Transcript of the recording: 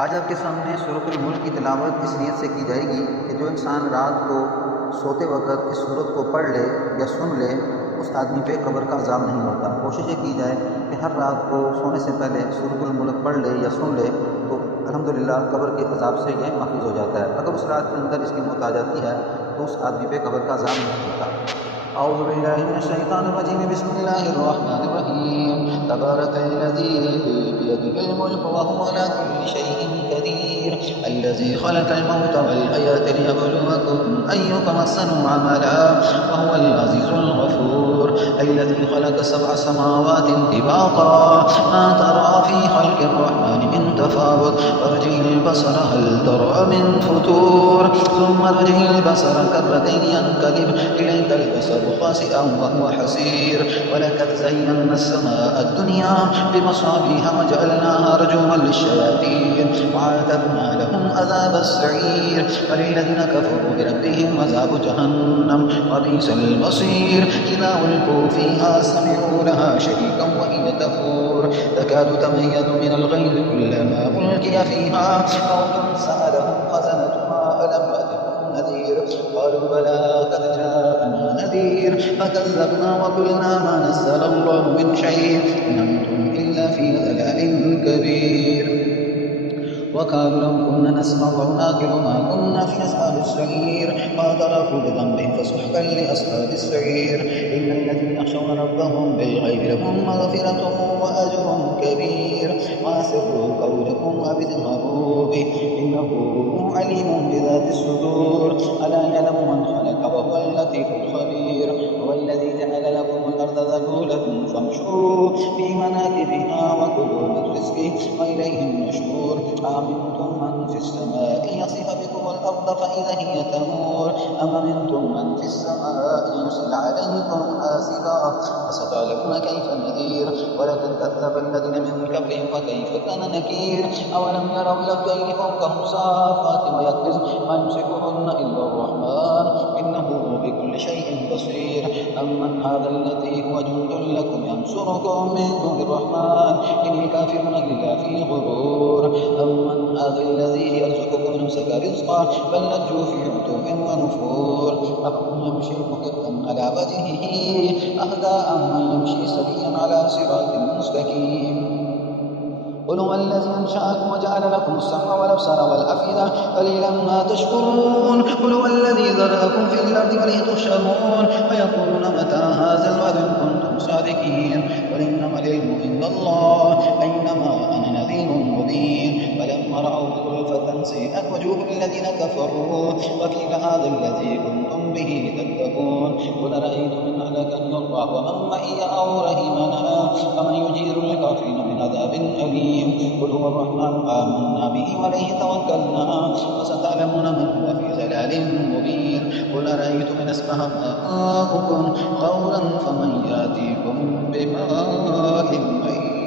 आज आपके सामने सूरतुल मुल्क की तिलावत इस नीयत से की जाएगी कि जो इंसान रात को सोते वक्त इस सूरत को पढ़ ले या सुन ले उस आदमी पे कब्र का अज़ाब नहीं होता। कोशिश ये की जाए कि हर रात को सोने से पहले सूरतुल मुल्क पढ़ ले या सुन ले तो अल्हम्दुलिल्लाह कब्र के अज़ाब से यह महफूज हो जाता है। अगर उस रात के अंदर इसकी मौत आ जाती है तो उस आदमी पे कब्र का अज़ाब नहीं होता। أعوذ بالله من الشيطان الرجيم بسم الله الرحمن الرحيم تبارك الذي بيده الملك وهو على كل شيء قدير الذي خلق الموت والحياة ليبلوكم أيكم أحسن عملا وهو العزيز الغفور الذي خلق 7 سماوات طباقا ما ترى في خلق الرحمن من تفاوت وارجع البصر هل ترى من فتور ثم ارجع البصر كرتين ينقلب إليك البصر خاسئا وهو حسير ولقد زينا السماء الدنيا بمصابيح وجعلناها رجوما للشياطين وأعتدنا لهم عذاب السعير وللذين كفروا بربهم عذاب جهنم وبئس المصير إذا ألقوا فيها سمعوا لها شهيقا وهي تفور تكاد تميز من الغيظ كلما ألقي فيها فوج سألهم خزنتها ألم يأتكم نذير قالوا بلى قد جاءنا نذير فكذبنا وقلنا ما نزل الله من شيء إن أنتم إلا في ضلال كبير وقالوا لو كنا نسمع أو نعقل ما كنا في أصحاب السعير واعترفوا بذنبهم فسحقا لأصحاب السعير إن الذين يخشون ربهم بالغيب لهم مغفرة وأجر كبير وأسروا قولكم وابتغروا به إنه عليم بذات الصدور ألا يعلم من خلق وهو اللطيف الخبير هو الذي جعل لكم الأرض ذلولا فامشوا في مناكبها وكلوا من رزقه وإليه النشور أأمنتم من في السماء يصف بكم الأرض فإذا هي تمور أم أمنتم من في السماء يرسل عليكم حاسبا فستعلمون كيف نذير ولقد كذب الذين من قبلهم فكيف كان نكير أولم يروا إلى الطير فوقهم صافات ويقبضن ما يمسكهن إلا الرحمن إنه بكل شيء بصير أمن هذا الذي هو جند لكم ينصركم من دون الرحمن إن الكافرون إلا في غرور أمن هذا الذي يرزقكم يمسك رزقا بل لجوا في عتو ونفور أفمن يمشي مكبا على وجهه أهدى أمن يمشي سويا على صراط مستقيم قل هو الذي أنشأكم وجعل لكم السمع والأبصار والأفئدة قليلا ما تشكرون قل هو الذي ذرأكم في الأرض وإليه تحشرون ويقولون متى هذا الوعد إن كنتم صادقين قل إنما العلم عند الله أينما أنا نذير مبين ولما رأوا زلفة سيئت وجوه الذين كفروا وقيل هذا الذي كنتم به تكذبون قل أرأيتم إن أهلكني الله ومن معي أو رحمنا فمن يجير الكافرين من عذاب أليم قل هو الرحمن آمنا به وعليه توكلنا وستعلمون من هو في ضلال مبين قل أرأيتم إن أصبح ماؤكم غورا فمن يأتيكم بماء مهين